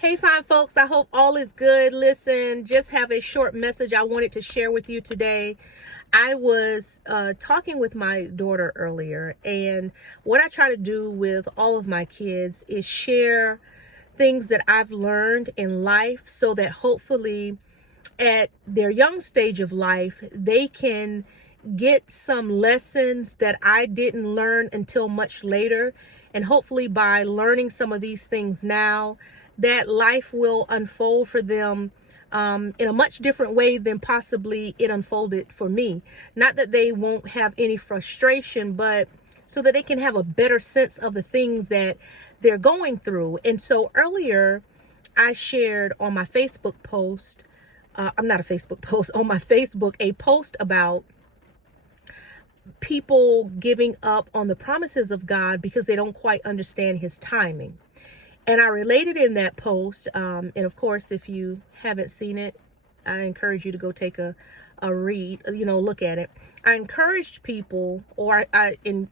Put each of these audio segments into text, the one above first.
Hey, fine folks, I hope all is good. Listen, just have a short message I wanted to share with you today. I was talking with my daughter earlier, and what I try to do with all of my kids is share things that I've learned in life so that hopefully at their young stage of life, they can get some lessons that I didn't learn until much later. And hopefully, by learning some of these things now, that life will unfold for them in a much different way than possibly it unfolded for me. Not that they won't have any frustration, but so that they can have a better sense of the things that they're going through. And so earlier, I shared on my Facebook post, I'm not a Facebook post, on my Facebook, a post about people giving up on the promises of God because they don't quite understand his timing. And I related in that post, and of course, if you haven't seen it, I encourage you to go take a read, look at it. I encouraged people, or in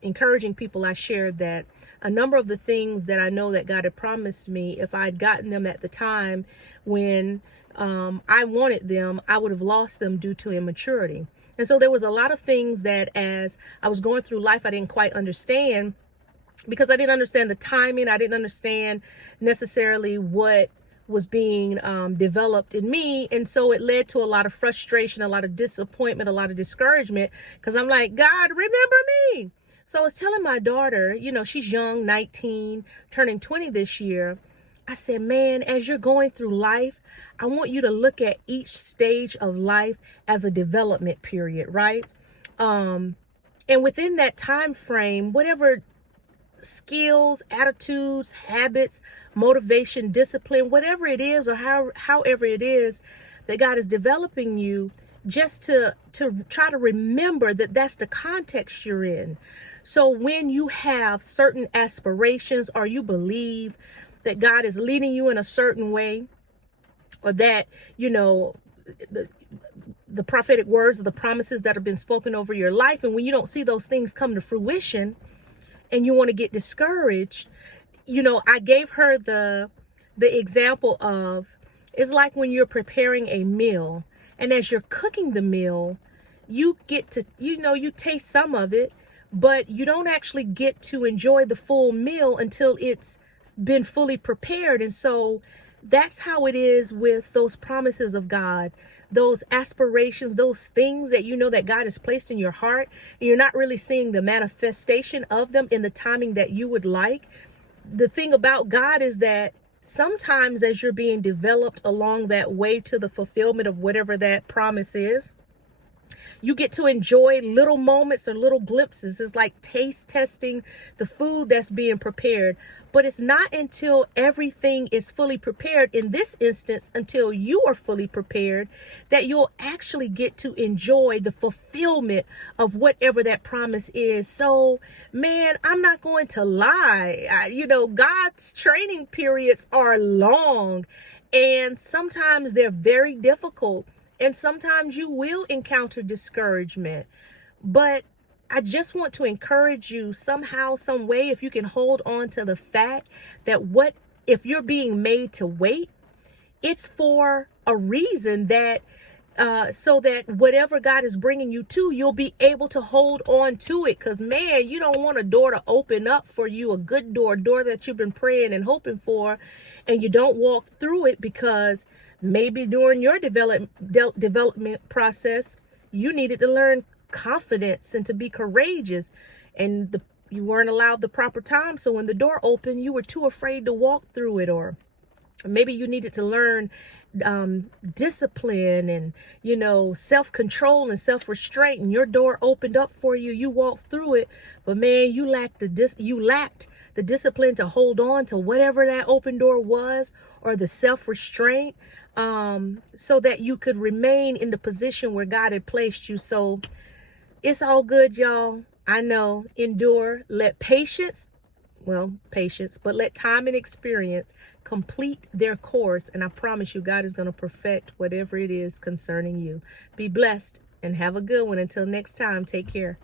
encouraging people, I shared that a number of the things that I know that God had promised me, if I had gotten them at the time when I wanted them, I would have lost them due to immaturity. And so there was a lot of things that as I was going through life, I didn't quite understand because I didn't understand the timing. I didn't understand necessarily what was being developed in me. And so it led to a lot of frustration, a lot of disappointment, a lot of discouragement, because I'm like, God, remember me. So I was telling my daughter, she's young, 19, turning 20 this year. I said, man, as you're going through life, I want you to look at each stage of life as a development period, right? And within that time frame, whatever skills, attitudes, habits, motivation, discipline, whatever it is, or however it is that God is developing you, just to try to remember that that's the context you're in. So when you have certain aspirations, or you believe that God is leading you in a certain way, or that, the prophetic words or the promises that have been spoken over your life, and when you don't see those things come to fruition and you want to get discouraged, I gave her the example of, it's like when you're preparing a meal, and as you're cooking the meal, you get to, you taste some of it, but you don't actually get to enjoy the full meal until it's been fully prepared. And so that's how it is with those promises of God, those aspirations, those things that that God has placed in your heart, and you're not really seeing the manifestation of them in the timing that you would like. The thing about God is that sometimes as you're being developed along that way to the fulfillment of whatever that promise is, you get to enjoy little moments or little glimpses. It's like taste testing the food that's being prepared. But it's not until everything is fully prepared, in this instance, until you are fully prepared, that you'll actually get to enjoy the fulfillment of whatever that promise is. So, man, I'm not going to lie. God's training periods are long, and sometimes they're very difficult. And sometimes you will encounter discouragement, but I just want to encourage you somehow, some way, if you can hold on to the fact that if you're being made to wait, it's for a reason, that so that whatever God is bringing you to, you'll be able to hold on to it. Because, man, you don't want a door to open up for you, a good door that you've been praying and hoping for, and you don't walk through it because maybe during your development process, you needed to learn confidence and to be courageous, and you weren't allowed the proper time. So when the door opened, you were too afraid to walk through it. Or maybe you needed to learn discipline and, self-control and self-restraint, and your door opened up for you. You walked through it, but man, you lacked the discipline to hold on to whatever that open door was, or the self-restraint, so that you could remain in the position where God had placed you. So it's all good, y'all. I know. Endure. Let patience, but let time and experience complete their course. And I promise you, God is going to perfect whatever it is concerning you. Be blessed and have a good one. Until next time, take care.